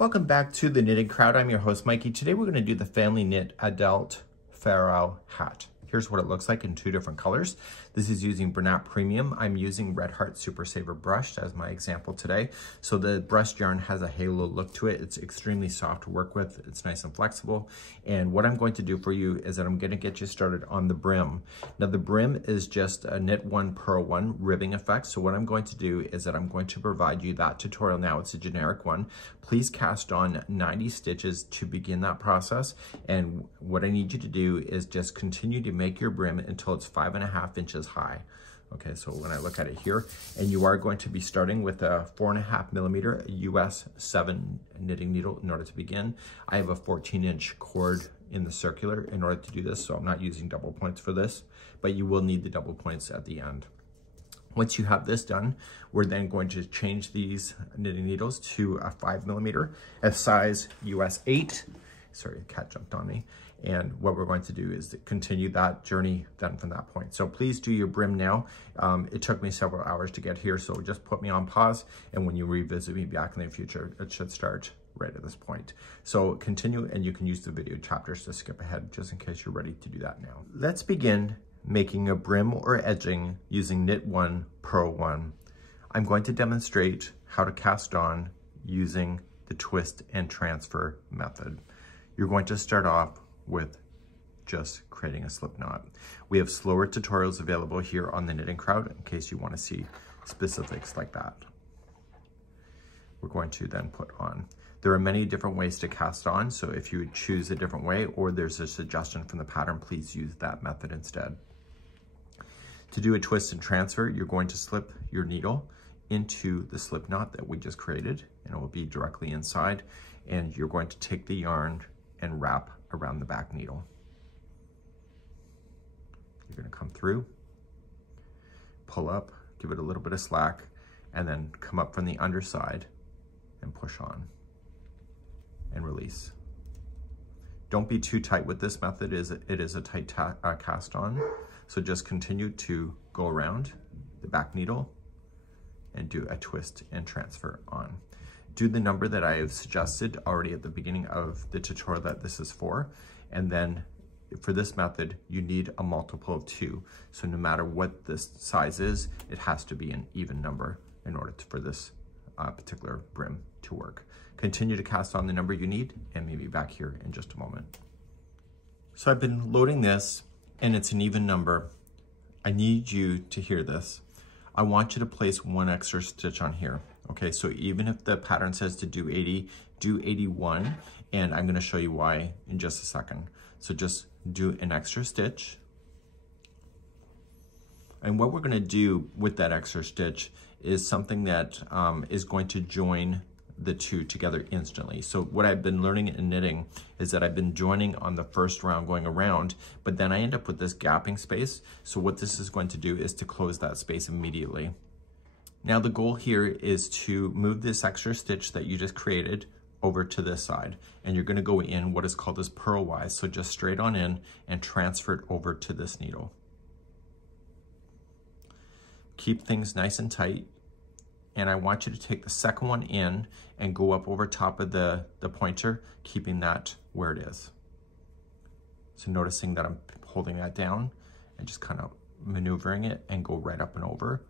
Welcome back to the Knitting Crowd. I'm your host, Mikey. Today we're going to do the family knit adult Pharaoh hat. Here's what it looks like in two different colors. This is using Brim Premium. I'm using Red Heart Super Saver brushed as my example today. So the brushed yarn has a halo look to it. It's extremely soft to work with. It's nice and flexible. And what I'm going to do for you is that I'm going to get you started on the brim. Now the brim is just a knit one, purl one ribbing effect. So what I'm going to do is that I'm going to provide you that tutorial now. It's a generic one. Please cast on 90 stitches to begin that process. And what I need you to do is just continue to make your brim until it's 5.5 inches high. Okay, so when I look at it here, and you are going to be starting with a 4.5 millimeter US 7 knitting needle in order to begin. I have a 14-inch cord in the circular in order to do this, so I'm not using double points for this, but you will need the double points at the end. Once you have this done, we're then going to change these knitting needles to a 5 millimeter, a size US 8. Sorry, a cat jumped on me. And what we're going to do is to continue that journey then from that point. So please do your brim now. It took me several hours to get here, so just put me on pause. And when you revisit me back in the future, it should start right at this point. So continue, and you can use the video chapters to skip ahead just in case you're ready to do that now. Let's begin making a brim or edging using knit one, purl one. I'm going to demonstrate how to cast on using the twist and transfer method. You're going to start off with just creating a slip knot. We have slower tutorials available here on the Knitting Crowd in case you want to see specifics like that. We're going to then put on. There are many different ways to cast on, so if you choose a different way or there's a suggestion from the pattern, please use that method instead. To do a twist and transfer, you're going to slip your needle into the slip knot that we just created, and it will be directly inside, and you're going to take the yarn and wrap around the back needle. You're going to come through, pull up, give it a little bit of slack, and then come up from the underside and push on and release. Don't be too tight with this method. It is a tight cast on, so just continue to go around the back needle and do a twist and transfer on. Do the number that I have suggested already at the beginning of the tutorial that this is for. And then for this method, you need a multiple of 2. So no matter what this size is, it has to be an even number in order for this particular brim to work. Continue to cast on the number you need, and maybe back here in just a moment. So I've been loading this, and it's an even number. I need you to hear this. I want you to place 1 extra stitch on here. Okay, so even if the pattern says to do 80, do 81, and I'm gonna show you why in just a second. So just do an extra stitch. And what we're gonna do with that extra stitch is something that is going to join the two together instantly. So what I've been learning in knitting is that I've been joining on the first round going around, but then I end up with this gapping space. So what this is going to do is to close that space immediately. Now the goal here is to move this extra stitch that you just created over to this side, and you're gonna go in what is called as purlwise. So just straight on in and transfer it over to this needle. Keep things nice and tight. And I want you to take the second one in and go up over top of the pointer, keeping that where it is. So noticing that I'm holding that down and just kind of maneuvering it and go right up and over,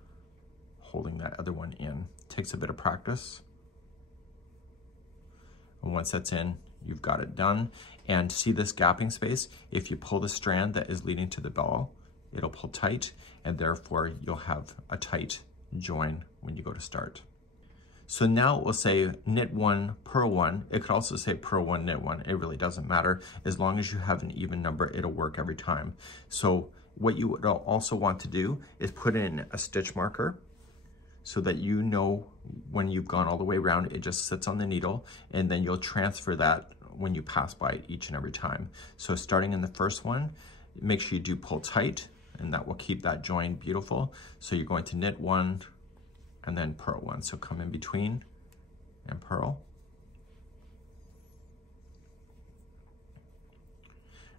holding that other one in. Takes a bit of practice. And once that's in, you've got it done. And see this gapping space? If you pull the strand that is leading to the ball, it'll pull tight, and therefore you'll have a tight join when you go to start. So now it will say knit one, purl one. It could also say purl one, knit one. It really doesn't matter. As long as you have an even number, it'll work every time. So what you would also want to do is put in a stitch marker so that you know when you've gone all the way around, it just sits on the needle, and then you'll transfer that when you pass by it each and every time. So starting in the first one, make sure you do pull tight, and that will keep that join beautiful. So you're going to knit one and then purl one. So come in between and purl.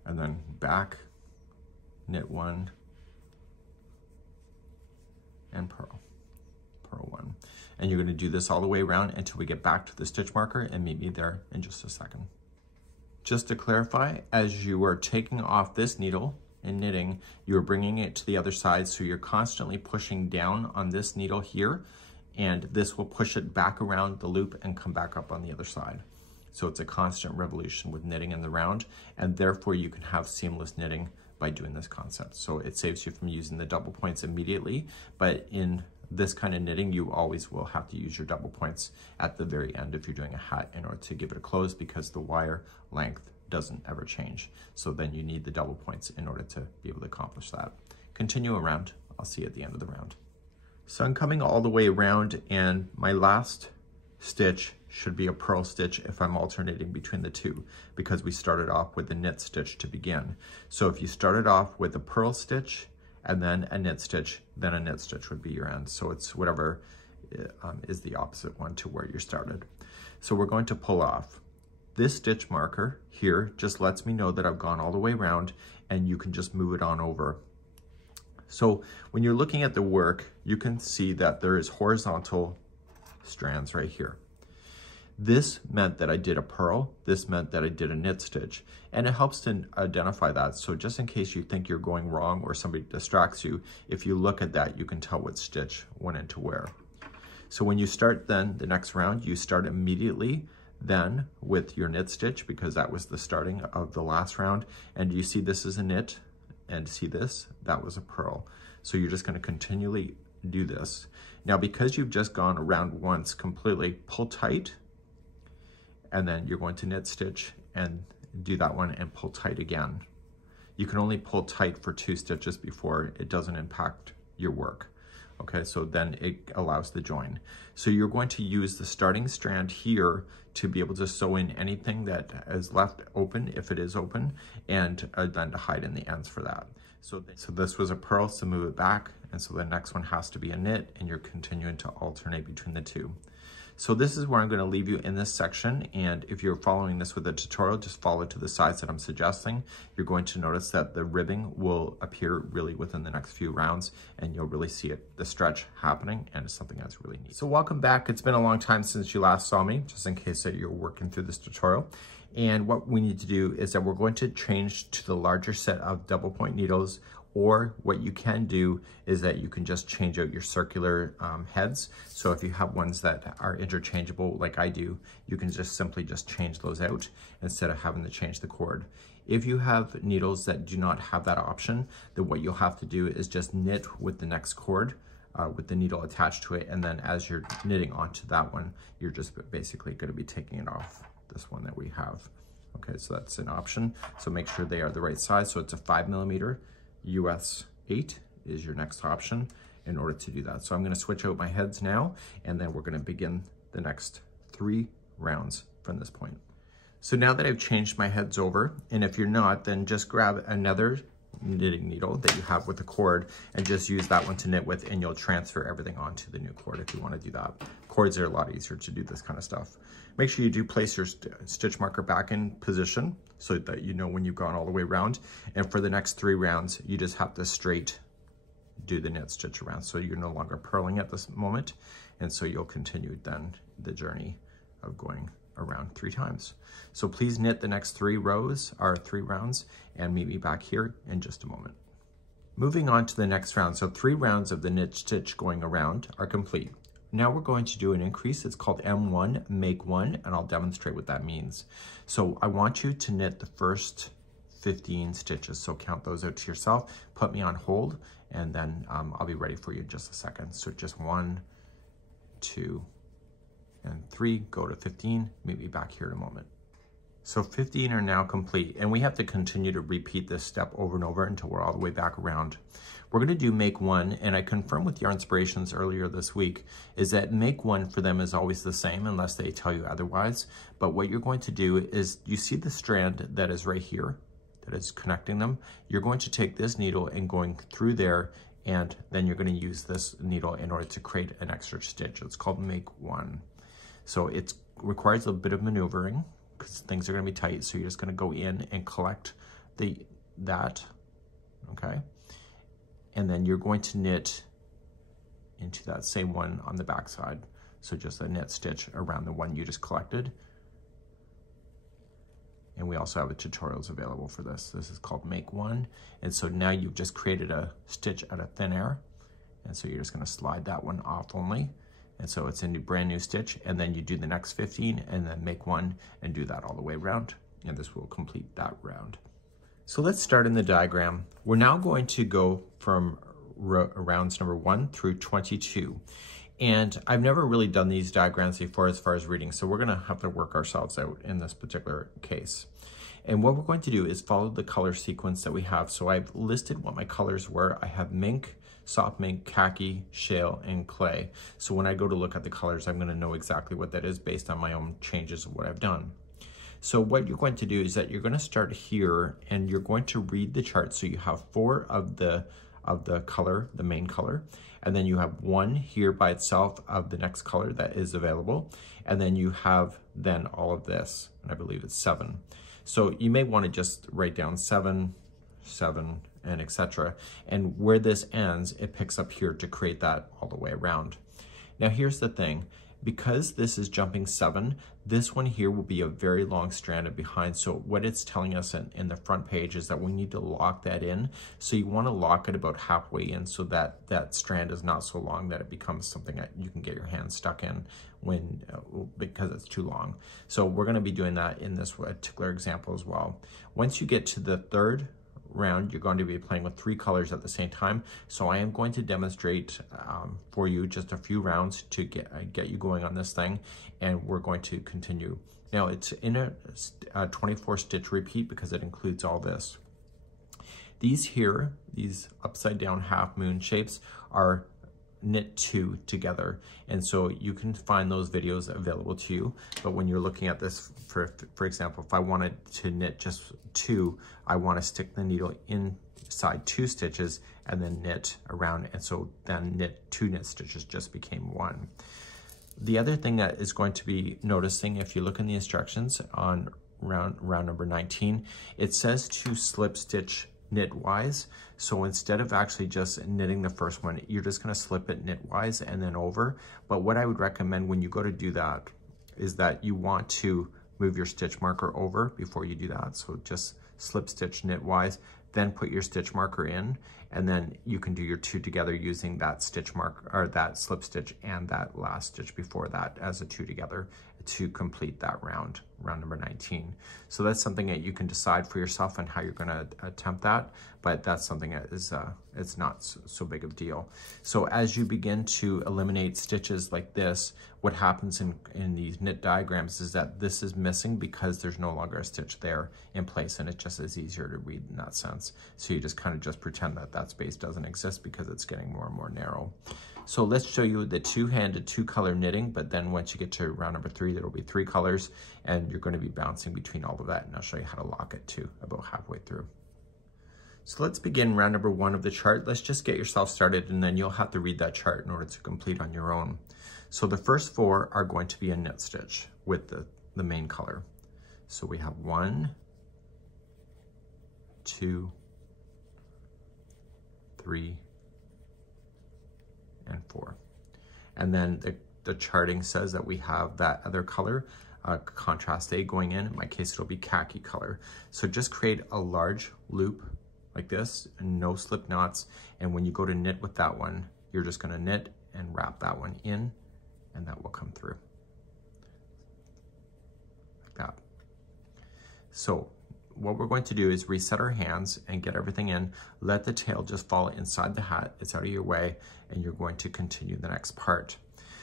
And then back, knit one and purl, purl one. And you're gonna do this all the way around until we get back to the stitch marker, and meet me there in just a second. Just to clarify, as you are taking off this needle and knitting, you're bringing it to the other side, so you're constantly pushing down on this needle here, and this will push it back around the loop and come back up on the other side. So it's a constant revolution with knitting in the round, and therefore you can have seamless knitting by doing this concept. So it saves you from using the double points immediately, but in this kind of knitting, you always will have to use your double points at the very end if you're doing a hat in order to give it a close, because the wire length doesn't ever change. So then you need the double points in order to be able to accomplish that. Continue around. I'll see you at the end of the round. So I'm coming all the way around, and my last stitch should be a purl stitch if I'm alternating between the two, because we started off with a knit stitch to begin. So if you started off with a purl stitch and then a knit stitch, then a knit stitch would be your end. So it's whatever is the opposite one to where you started. So we're going to pull off. This stitch marker here just lets me know that I've gone all the way around, and you can just move it on over. So when you're looking at the work, you can see that there is horizontal strands right here. This meant that I did a purl, this meant that I did a knit stitch, and it helps to identify that. So just in case you think you're going wrong or somebody distracts you, if you look at that, you can tell what stitch went into where. So when you start then the next round, you start immediately then with your knit stitch, because that was the starting of the last round. And you see this is a knit, and see this, that was a purl. So you're just going to continually do this. Now, because you've just gone around once completely, pull tight, and then you're going to knit stitch and do that one and pull tight again. You can only pull tight for 2 stitches before it doesn't impact your work. Okay, so then it allows the join. So you're going to use the starting strand here to be able to sew in anything that is left open, if it is open, and then to hide in the ends for that. So this was a purl, so move it back, and so the next one has to be a knit, and you're continuing to alternate between the two. So this is where I'm going to leave you in this section, and if you're following this with a tutorial, just follow to the sides that I'm suggesting. You're going to notice that the ribbing will appear really within the next few rounds, and you'll really see it, the stretch happening, and it's something that's really neat. So welcome back. It's been a long time since you last saw me, just in case that you're working through this tutorial. And what we need to do is that we're going to change to the larger set of double point needles, or what you can do is that you can just change out your circular heads. So if you have ones that are interchangeable like I do, you can just simply change those out instead of having to change the cord. If you have needles that do not have that option, then what you'll have to do is just knit with the next cord with the needle attached to it, and then as you're knitting onto that one, you're just basically going to be taking it off this one that we have. Okay, so that's an option. So make sure they are the right size. So it's a 5mm. US 8 is your next option in order to do that. So I'm going to switch out my heads now, and then we're going to begin the next 3 rounds from this point. So now that I've changed my heads over, and if you're not, then just grab another knitting needle that you have with a cord and just use that one to knit with, and you'll transfer everything onto the new cord if you want to do that. Cords are a lot easier to do this kind of stuff. Make sure you do place your stitch marker back in position so that you know when you've gone all the way around. And for the next 3 rounds, you just have to straight do the knit stitch around. So you're no longer purling at this moment. And so you'll continue then the journey of going around 3 times. So please knit the next 3 rows or 3 rounds, and meet me back here in just a moment. Moving on to the next round. So 3 rounds of the knit stitch going around are complete. Now we're going to do an increase. It's called M1, make 1, and I'll demonstrate what that means. So I want you to knit the first 15 stitches. So count those out to yourself, put me on hold, and then I'll be ready for you in just a second. So just 1, 2, and 3, go to 15, meet me back here in a moment. So 15 are now complete, and we have to continue to repeat this step over and over until we're all the way back around. We're going to do make 1, and I confirmed with Yarn Inspirations earlier this week is that make 1 for them is always the same unless they tell you otherwise. But what you're going to do is, you see the strand that is right here that is connecting them. You're going to take this needle and going through there, and then you're going to use this needle in order to create an extra stitch. It's called make 1. So it requires a bit of maneuvering because things are going to be tight. So you're just going to go in and collect that, okay? And then you're going to knit into that same one on the back side. So just a knit stitch around the one you just collected. And we also have tutorials available for this. This is called Make One. And so now you've just created a stitch out of thin air. And so you're just gonna slide that one off only. And so it's a brand new stitch, and then you do the next 15 and then make one and do that all the way around. And this will complete that round. So let's start in the diagram. We're now going to go from rounds number 1 through 22. And I've never really done these diagrams before as far as reading, so we're gonna have to work ourselves out in this particular case. And what we're going to do is follow the color sequence that we have. So I've listed what my colors were. I have mink, soft mink, khaki, shale, and clay. So when I go to look at the colors, I'm gonna know exactly what that is based on my own changes of what I've done. So what you're going to do is that you're gonna start here and you're going to read the chart. So you have 4 of the color, the main color, and then you have 1 here by itself of the next color that is available. And then you have then all of this, and I believe it's 7. So you may want to just write down 7, 7, and etc. And where this ends, it picks up here to create that all the way around. Now here's the thing, because this is jumping 7, this one here will be a very long strand behind. So what it's telling us in the front page is that we need to lock that in. So you want to lock it about halfway in so that that strand is not so long that it becomes something that you can get your hand stuck in when because it's too long. So we're going to be doing that in this particular example as well. Once you get to the 3rd round, you're going to be playing with 3 colors at the same time. So I am going to demonstrate for you just a few rounds to get you going on this thing, and we're going to continue. Now it's in a 24 stitch repeat because it includes all this. These here, these upside down half moon shapes are knit 2 together, and so you can find those videos available to you. But when you're looking at this, for example, if I wanted to knit just 2, I want to stick the needle inside 2 stitches and then knit around, and so then knit 2 knit stitches just became 1. The other thing that is going to be noticing, if you look in the instructions on round number 19, it says to slip stitch knitwise. So instead of actually just knitting the first one, you're just going to slip it knitwise and then over. But what I would recommend when you go to do that is that you want to move your stitch marker over before you do that. So just slip stitch knitwise, then put your stitch marker in, and then you can do your 2 together using that stitch mark or that slip stitch and that last stitch before that as a 2 together to complete that round number 19. So that's something that you can decide for yourself on how you're going to attempt that, but that's something that is it's not so big of a deal. So as you begin to eliminate stitches like this, what happens in these knit diagrams is that this is missing because there's no longer a stitch there in place, and it just is easier to read in that sense. So you just kind of just pretend that that space doesn't exist because it's getting more and more narrow. So let's show you the 2-handed 2-color knitting, but then once you get to round number 3, there will be 3 colors, and you're going to be bouncing between all of that, and I'll show you how to lock it too about halfway through. So let's begin round number 1 of the chart. Let's just get yourself started, and then you'll have to read that chart in order to complete on your own. So the first 4 are going to be a knit stitch with the main color. So we have 1, 2, 3, and 4. And then the charting says that we have that other color, contrast A going in my case it'll be khaki color. So just create a large loop like this, and no slip knots, and when you go to knit with that one, you're just going to knit and wrap that one in, and that will come through like that. So what we're going to do is reset our hands and get everything in, let the tail just fall inside the hat, it's out of your way, and you're going to continue the next part.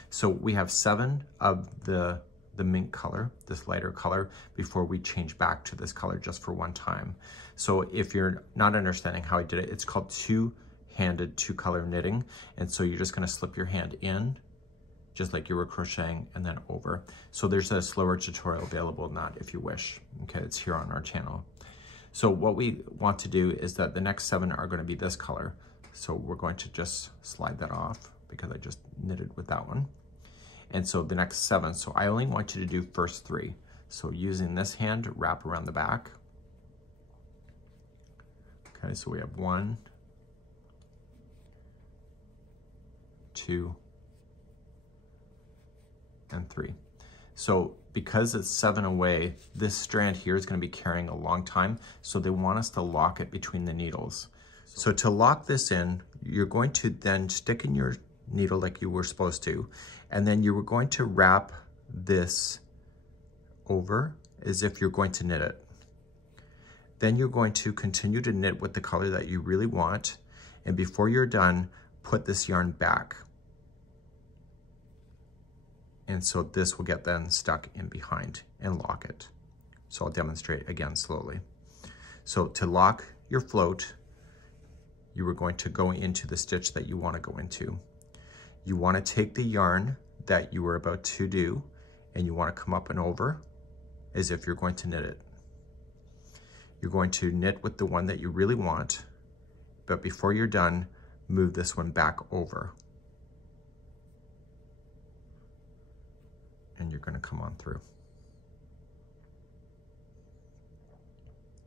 So we have 7 of the mink color, this lighter color, before we change back to this color just for one time. So if you're not understanding how I did it, it's called 2-handed 2-color knitting. And so you're just going to slip your hand in, just like you were crocheting, and then over. So there's a slower tutorial available on that if you wish. Okay, it's here on our channel. So what we want to do is that the next 7 are going to be this color. So we're going to just slide that off because I just knitted with that one. And so the next 7, so I only want you to do first 3. So using this hand, wrap around the back. Okay, so we have 1, 2, and 3. So because it's 7 away, this strand here is going to be carrying a long time, so they want us to lock it between the needles. So to lock this in, you're going to then stick in your needle like you were supposed to, and then you were going to wrap this over as if you're going to knit it. Then you're going to continue to knit with the color that you really want, and before you're done, put this yarn back. And so this will get then stuck in behind and lock it. So I'll demonstrate again slowly. So to lock your float, you are going to go into the stitch that you want to go into. You want to take the yarn that you were about to do, and you want to come up and over as if you're going to knit it. You're going to knit with the one that you really want, but before you're done, move this one back over. And you're going to come on through.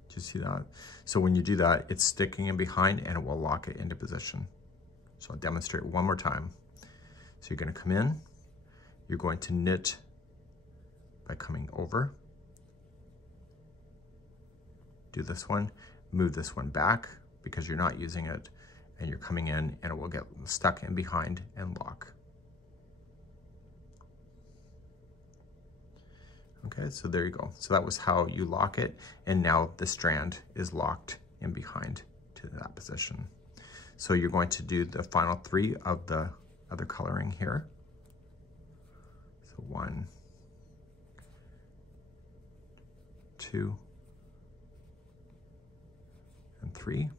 Do you see that? So when you do that, it's sticking in behind and it will lock it into position. So I'll demonstrate one more time. So you're going to come in, you're going to knit by coming over. Do this one, move this one back because you're not using it, and you're coming in and it will get stuck in behind and lock. Okay, so there you go. So that was how you lock it, and now the strand is locked in behind to that position. So you're going to do the final 3 of the other coloring here. So 1, 2, and 3.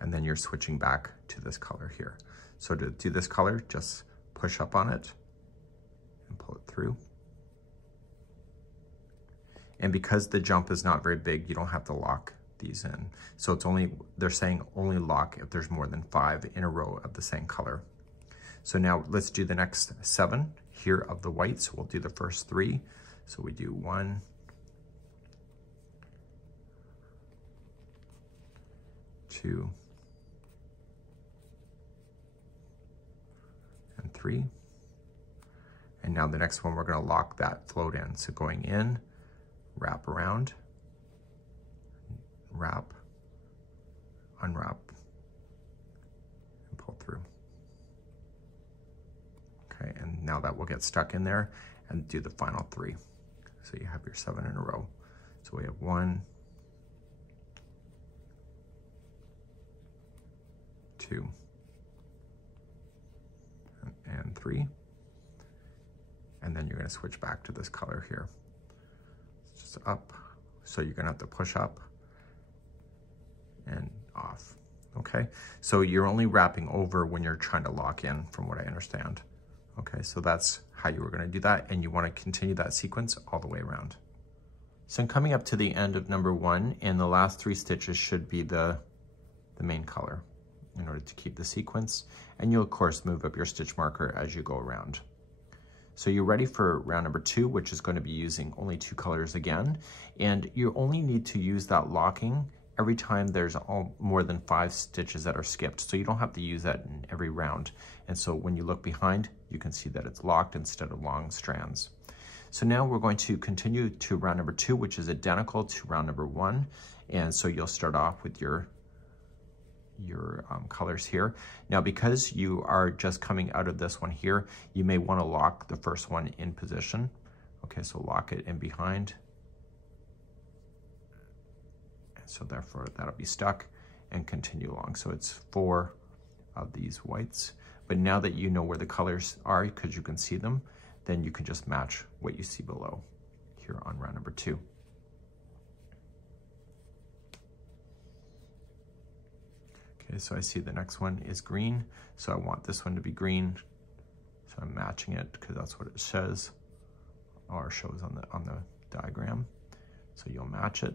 And then you're switching back to this color here. So to do this color, just push up on it and pull it through. And because the jump is not very big, you don't have to lock these in. So it's only, they're saying only lock if there's more than 5 in a row of the same color. So now let's do the next 7 here of the white. So we'll do the first 3. So we do 1, 2, and 3. And now the next one, we're going to lock that float in. So going in, wrap around, wrap, unwrap, and pull through. Okay, and now that will get stuck in there, and do the final 3. So you have your 7 in a row. So we have 1, 2, and 3. And then you're going to switch back to this color here. Just up, so you're gonna have to push up and off. Okay, so you're only wrapping over when you're trying to lock in, from what I understand. Okay, so that's how you were gonna do that, and you wanna continue that sequence all the way around. So I'm coming up to the end of number 1, and the last 3 stitches should be the main color in order to keep the sequence, and you'll of course move up your stitch marker as you go around. So you're ready for round number 2, which is going to be using only 2 colors again. And you only need to use that locking every time there's more than 5 stitches that are skipped. So you don't have to use that in every round. And so when you look behind, you can see that it's locked instead of long strands. So now we're going to continue to round number 2, which is identical to round number 1. And so you'll start off with your colors here. Now, because you are just coming out of this one here, you may want to lock the first one in position. Okay, so lock it in behind. And so therefore that'll be stuck, and continue along. So it's 4 of these whites. But now that you know where the colors are, because you can see them, then you can just match what you see below here on round number 2. Okay, so I see the next one is green, so I want this one to be green. So I'm matching it because that's what it says, or shows on the diagram. So you'll match it.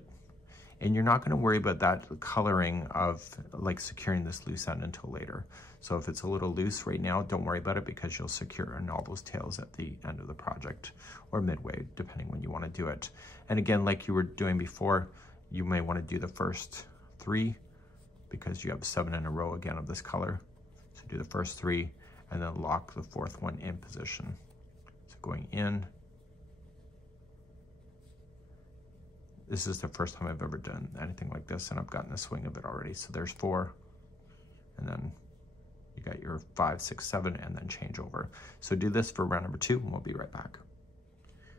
And you're not going to worry about that coloring of like securing this loose end until later. So if it's a little loose right now, don't worry about it, because you'll secure in all those tails at the end of the project, or midway, depending when you want to do it. And again, like you were doing before, you may want to do the first 3, because you have 7 in a row again of this color. So do the first 3 and then lock the 4th one in position. going in. This is the first time I've ever done anything like this, and I've gotten the swing of it already. So there's 4, and then you got your 5, 6, 7, and then change over. So do this for round number 2, and we'll be right back.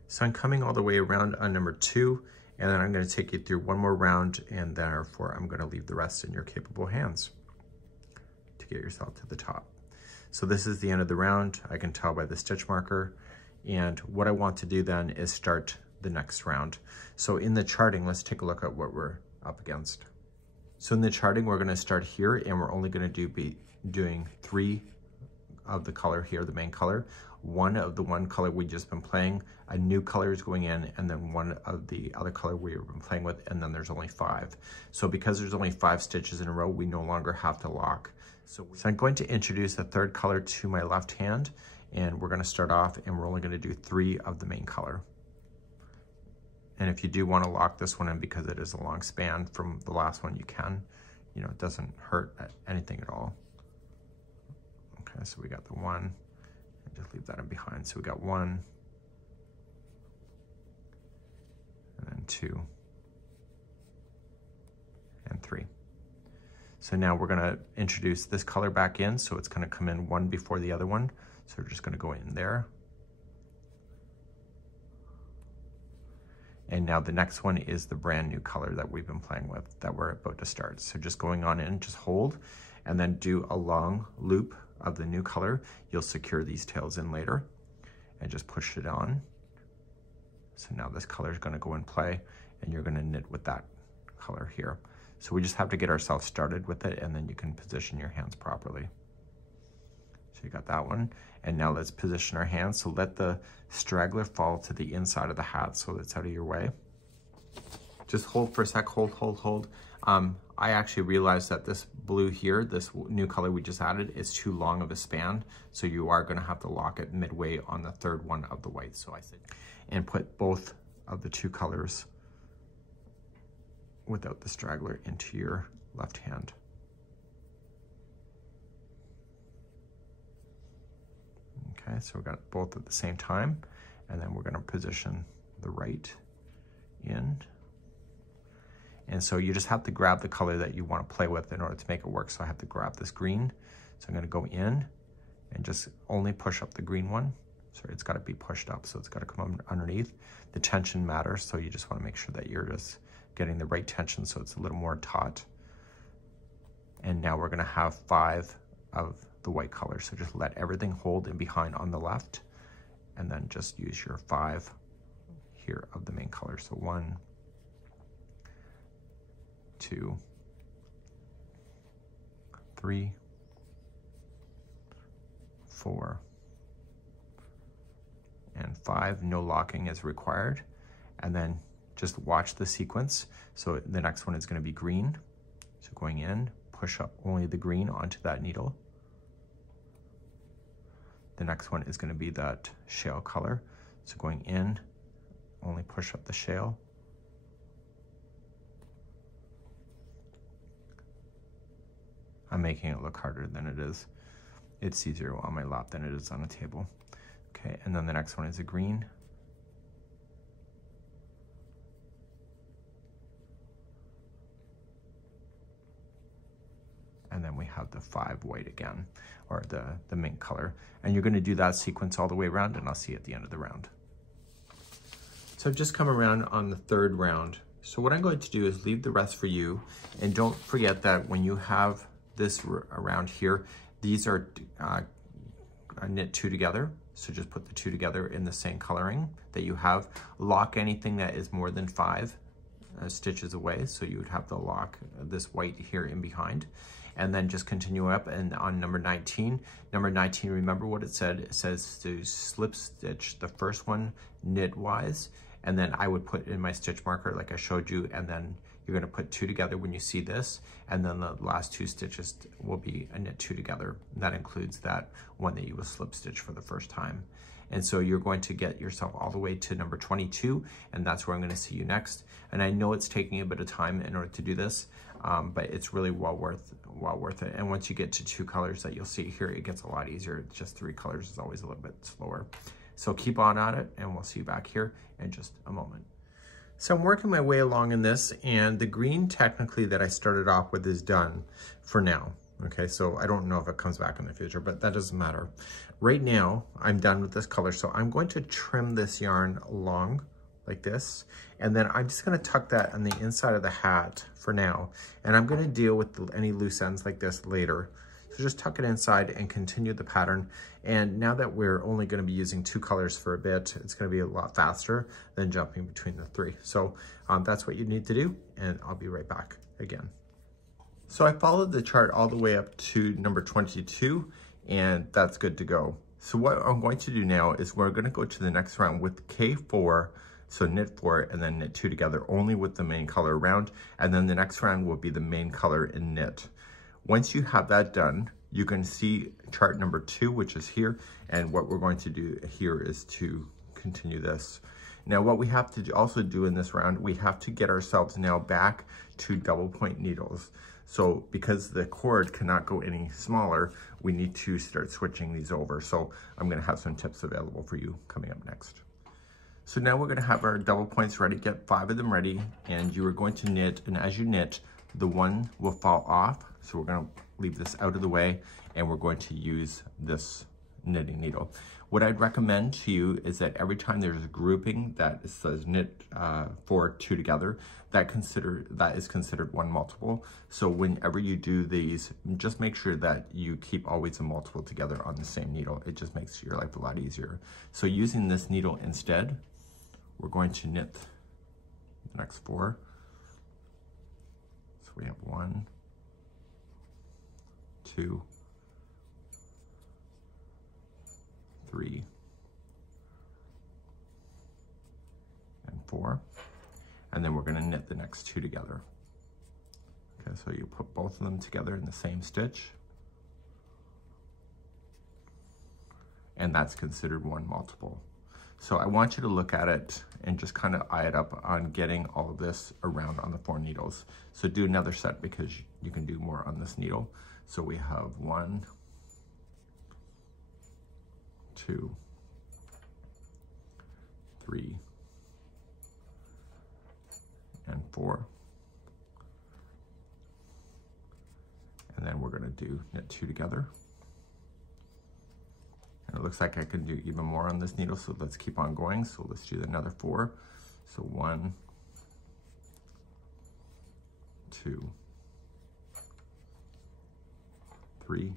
So I'm coming all the way around on number 2, and then I'm going to take you through one more round, and therefore I'm going to leave the rest in your capable hands to get yourself to the top. So this is the end of the round. I can tell by the stitch marker. And what I want to do then is start the next round. So in the charting, let's take a look at what we're up against. So in the charting, we're going to start here, and we're only going to be doing 3 of the color here, the main color, 1 of the one color we just been playing, a new color is going in, and then 1 of the other color we've been playing with, and then there's only 5. So because there's only 5 stitches in a row, we no longer have to lock. So I'm going to introduce a 3rd color to my left hand, and we're going to start off, and we're only going to do 3 of the main color. And if you do want to lock this one in because it is a long span from the last one, you can. You know, it doesn't hurt anything at all. Okay, so we got the 1, and just leave that in behind. So we got 1, and then 2, and 3. So now we're gonna introduce this color back in, so it's gonna come in 1 before the other one. So we're just gonna go in there. And now the next one is the brand new color that we've been playing with that we're about to start. So just going on in, just hold, and then do a long loop of the new color. You'll secure these tails in later and just push it on. So now this color is gonna go in play, and you're gonna knit with that color here. So we just have to get ourselves started with it, and then you can position your hands properly. So you got that one. And now let's position our hands. So let the straggler fall to the inside of the hat so it's out of your way. Just hold for a sec, hold, hold, hold. I actually realized that this blue here, this new color we just added, is too long of a span. So you are gonna have to lock it midway on the 3rd one of the white. So I said, and put both of the 2 colors without the straggler into your left hand. Okay, so we got both at the same time, and then we're going to position the right in. And so you just have to grab the color that you want to play with in order to make it work. So I have to grab this green. So I'm going to go in and just only push up the green one. Sorry, it's got to be pushed up, so it's got to come underneath. The tension matters, so you just want to make sure that you're just getting the right tension so it's a little more taut. And now we're going to have 5 of the white color. So just let everything hold in behind on the left, and then just use your 5 here of the main color. So 1, 2, 3, 4, and 5. No locking is required. And then just watch the sequence. So the next one is going to be green. So going in, push up only the green onto that needle. The next one is going to be that shale color. So going in, only push up the shale. I'm making it look harder than it is. It's easier on my lap than it is on a table. Okay, and then the next one is a green. And then we have the 5 white again, or the mint color. And you're going to do that sequence all the way around, and I'll see you at the end of the round. So I've just come around on the 3rd round. So what I'm going to do is leave the rest for you. And don't forget that when you have this around here, these are knit 2 together. So just put the 2 together in the same coloring that you have. Lock anything that is more than 5 stitches away. So you would have to lock this white here in behind. And then just continue up, and on number 19, remember what it said. It says to slip stitch the first one knitwise, and then I would put in my stitch marker like I showed you, and then you're going to put 2 together when you see this, and then the last 2 stitches will be a knit 2 together. That includes that one that you will slip stitch for the first time. And so you're going to get yourself all the way to number 22, and that's where I'm going to see you next. And I know it's taking a bit of time in order to do this, but it's really well worth it. And once you get to 2 colors that you'll see here, it gets a lot easier. Just 3 colors is always a little bit slower. So keep on at it, and we'll see you back here in just a moment. So I'm working my way along in this, and the green technically that I started off with is done for now. Okay, so I don't know if it comes back in the future, but that doesn't matter. Right now, I'm done with this color, so I'm going to trim this yarn along like this, and then I'm just gonna tuck that on the inside of the hat for now, and I'm gonna deal with any loose ends like this later. So just tuck it inside and continue the pattern. And now that we're only gonna be using 2 colors for a bit, it's gonna be a lot faster than jumping between the 3. So that's what you need to do, and I'll be right back again. So I followed the chart all the way up to number 22, and that's good to go. So what I'm going to do now is we're gonna go to the next round with K4, so knit 4 and then knit 2 together, only with the main color around, and then the next round will be the main color in knit. Once you have that done, you can see chart number 2, which is here, and what we're going to do here is to continue this. Now what we have to also do in this round, we have to get ourselves now back to double point needles. So because the cord cannot go any smaller, we need to start switching these over. So I'm gonna have some tips available for you coming up next. So now we're gonna have our double points ready, get 5 of them ready, and you are going to knit, and as you knit, the one will fall off. So we're gonna leave this out of the way, and we're going to use this knitting needle. What I'd recommend to you is that every time there's a grouping that says knit 4, 2 together, that is considered one multiple. So whenever you do these, just make sure that you keep always a multiple together on the same needle. It just makes your life a lot easier. So using this needle instead, we're going to knit the next 4. So we have 1, 2, 3, and 4, and then we're going to knit the next 2 together. Okay, so you put both of them together in the same stitch, and that's considered one multiple. So I want you to look at it and just kind of eye it up on getting all of this around on the 4 needles. So do another set because you can do more on this needle. So we have 1, 2, 3, and 4. And then we're going to do knit 2 together. And it looks like I can do even more on this needle, so let's keep on going. So let's do another 4. So 1, 2, 3,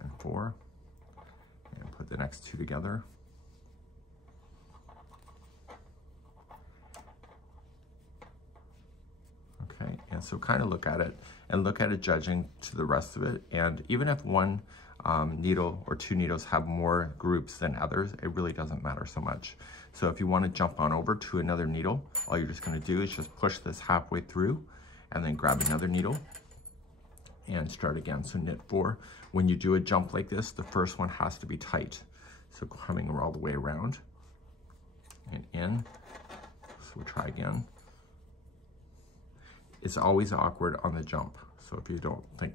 and 4, and put the next 2 together. Okay, and so kind of look at it and look at it judging to the rest of it. And even if one needle or 2 needles have more groups than others, it really doesn't matter so much. So if you want to jump on over to another needle, all you're just going to do is just push this halfway through and then grab another needle and start again. So knit 4. When you do a jump like this, the first one has to be tight. So coming all the way around and in. So we'll try again. It's always awkward on the jump. So if you don't think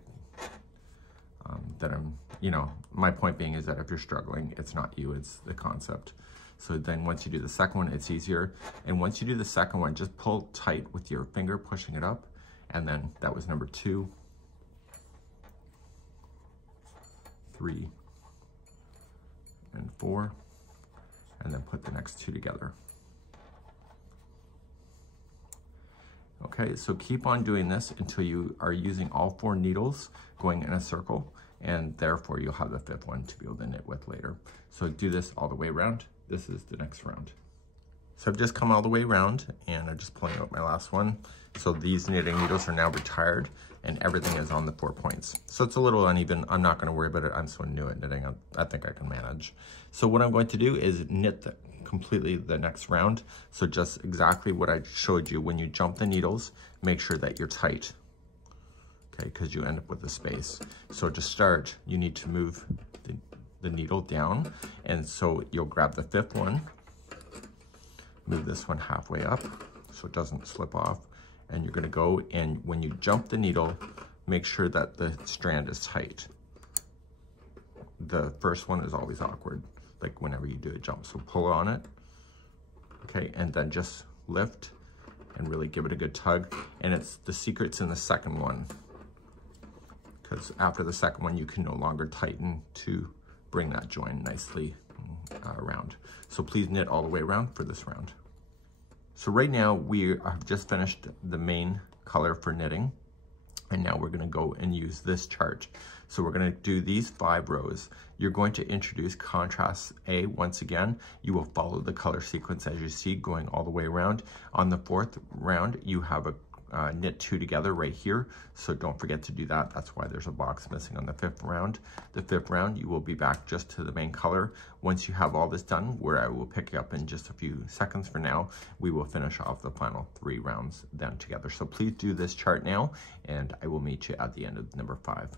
that I'm, my point being is that if you're struggling, it's not you, it's the concept. So then once you do the second one, it's easier. And once you do the second one, just pull tight with your finger, pushing it up. And then that was number 2, 3, and 4, and then put the next 2 together. Okay, so keep on doing this until you are using all 4 needles going in a circle, and therefore you'll have the 5th one to be able to knit with later. So do this all the way around. This is the next round. So I've just come all the way around, and I'm just pulling out my last one. So these knitting needles are now retired, and everything is on the 4 points. So it's a little uneven. I'm not gonna worry about it. I'm so new at knitting, I think I can manage. So what I'm going to do is knit completely the next round. So just exactly what I showed you. When you jump the needles, make sure that you're tight, okay, because you end up with a space. So to start, you need to move the needle down, and so you'll grab the 5th one, move this one halfway up so it doesn't slip off, and you're gonna go, and when you jump the needle, make sure that the strand is tight. the first one is always awkward, like whenever you do a jump. So pull on it, okay, and then just lift and really give it a good tug. And it's the secret's in the second one, because after the second one, you can no longer tighten to bring that join nicely around. So please knit all the way around for this round. So right now we have just finished the main color for knitting, and now we're going to go and use this chart. So we're going to do these 5 rows. You're going to introduce contrast A once again. You will follow the color sequence as you see going all the way around. On the 4th round, you have a knit 2 together right here, so don't forget to do that. That's why there's a box missing on the 5th round. The 5th round, you will be back just to the main color. Once you have all this done, where I will pick you up in just a few seconds for now, we will finish off the final 3 rounds then together. So please do this chart now, and I will meet you at the end of number 5.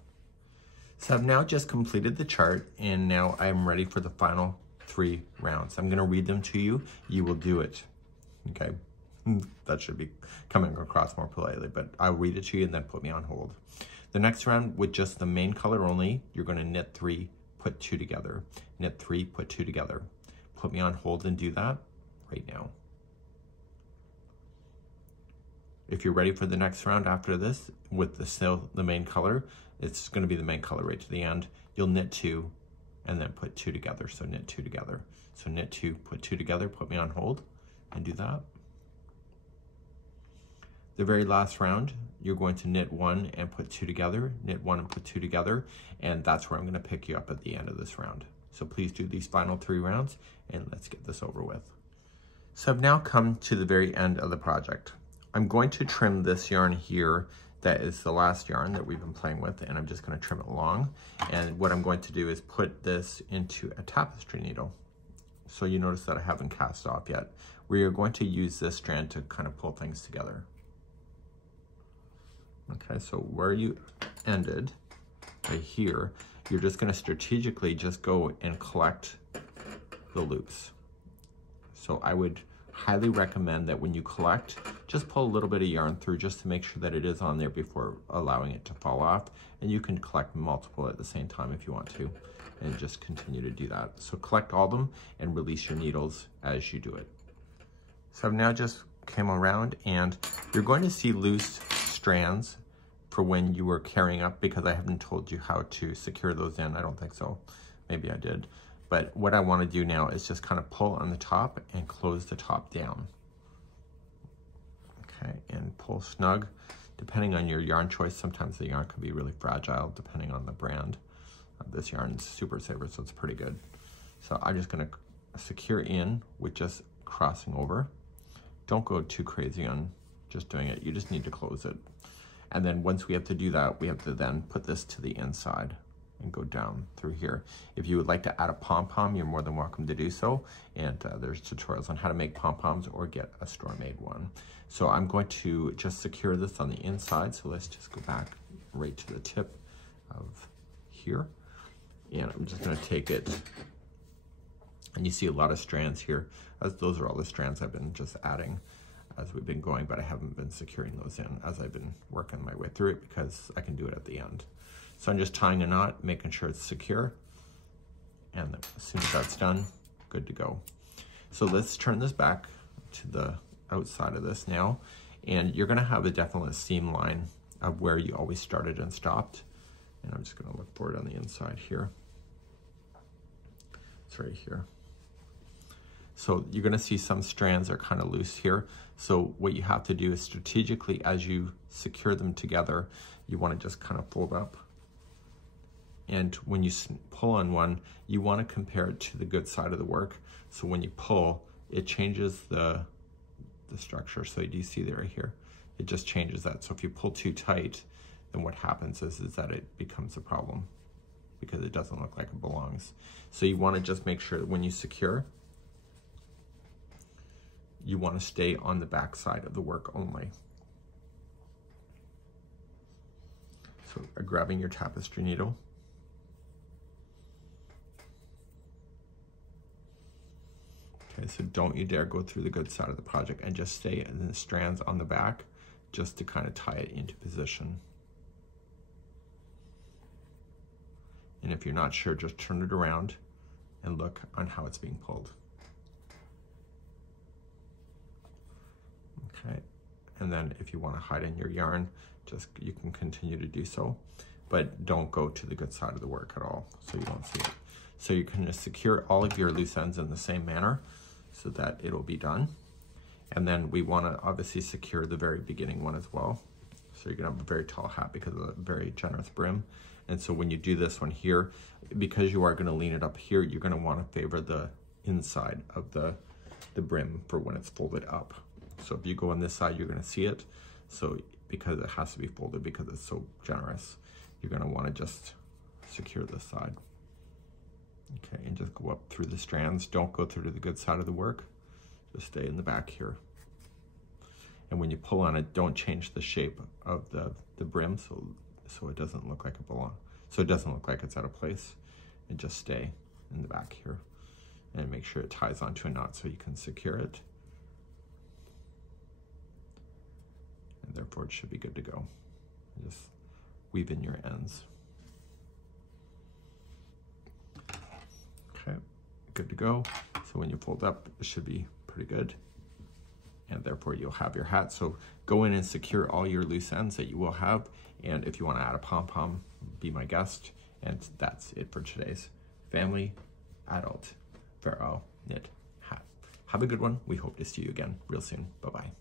So I've now just completed the chart, and now I'm ready for the final 3 rounds. I'm gonna read them to you. You will do it, okay? That should be coming across more politely, but I'll read it to you and then put me on hold. The next round, with just the main color only, you're going to knit 3, put 2 together. Knit 3, put 2 together. Put me on hold and do that right now. If you're ready for the next round after this, with the main color, it's going to be the main color right to the end. You'll knit 2 and then put 2 together. So knit 2 together. So knit 2, put 2 together, put me on hold and do that. The very last round, you're going to knit 1 and put 2 together, knit 1 and put 2 together, and that's where I'm going to pick you up at the end of this round. So please do these final 3 rounds, and let's get this over with. So I've now come to the very end of the project. I'm going to trim this yarn here. That is the last yarn that we've been playing with, and I'm just going to trim it along. And what I'm going to do is put this into a tapestry needle. So you notice that I haven't cast off yet. We are going to use this strand to kind of pull things together. Okay, so where you ended, right here, you're just going to strategically just go and collect the loops. So I would highly recommend that when you collect, just pull a little bit of yarn through just to make sure that it is on there before allowing it to fall off. And you can collect multiple at the same time if you want to, and just continue to do that. So collect all of them and release your needles as you do it. So I've now just came around, and you're going to see loose strands for when you were carrying up, because I haven't told you how to secure those in. I don't think so. Maybe I did. But what I want to do now is just kind of pull on the top and close the top down. Okay, and pull snug. Depending on your yarn choice, sometimes the yarn can be really fragile depending on the brand. This yarn is Super Saver, so it's pretty good. So I'm just going to secure in with just crossing over. Don't go too crazy on just doing it. You just need to close it. And then once we have to do that, we have to then put this to the inside and go down through here. If you would like to add a pom-pom, you're more than welcome to do so. And there's tutorials on how to make pom-poms or get a store-made one. So I'm going to just secure this on the inside. So let's just go back right to the tip of here. And I'm just going to take it. And you see a lot of strands here. Those are all the strands I've been just adding as we've been going, but I haven't been securing those in as I've been working my way through it, because I can do it at the end. So I'm just tying a knot, making sure it's secure, and as soon as that's done, good to go. So let's turn this back to the outside of this now, and you're gonna have a definite seam line of where you always started and stopped. And I'm just gonna look for it on the inside here. It's right here. So you're gonna see some strands are kind of loose here. So what you have to do is strategically, as you secure them together, you wanna just kind of fold up. And when you pull on one, you wanna compare it to the good side of the work. So when you pull, it changes the structure. So do you see that right here? It just changes that. So if you pull too tight, then what happens is that it becomes a problem, because it doesn't look like it belongs. So you wanna just make sure that when you secure, you want to stay on the back side of the work only. So grabbing your tapestry needle. Okay, so don't you dare go through the good side of the project, and just stay in the strands on the back just to kind of tie it into position. And if you're not sure, just turn it around and look on how it's being pulled. Okay, and then if you want to hide in your yarn, you can continue to do so, but don't go to the good side of the work at all so you don't see it. So you can just secure all of your loose ends in the same manner so that it'll be done. And then we want to obviously secure the very beginning one as well. So you're gonna have a very tall hat because of the very generous brim. And so when you do this one here, because you are gonna lean it up here, you're gonna wanna favor the inside of the brim for when it's folded up. So if you go on this side, you're gonna see it. So because it has to be folded because it's so generous, you're gonna wanna just secure this side. Okay, and just go up through the strands. Don't go through to the good side of the work. Just stay in the back here. And when you pull on it, don't change the shape of the brim so it doesn't look like it belongs. So it doesn't look like it's out of place. And just stay in the back here. And make sure it ties onto a knot so you can secure it. And therefore it should be good to go. Just weave in your ends. Okay, good to go. So when you fold up, it should be pretty good. And therefore you'll have your hat. So go in and secure all your loose ends that you will have. And if you want to add a pom-pom, be my guest. And that's it for today's family adult Pharaoh knit hat. Have a good one. We hope to see you again real soon. Bye-bye.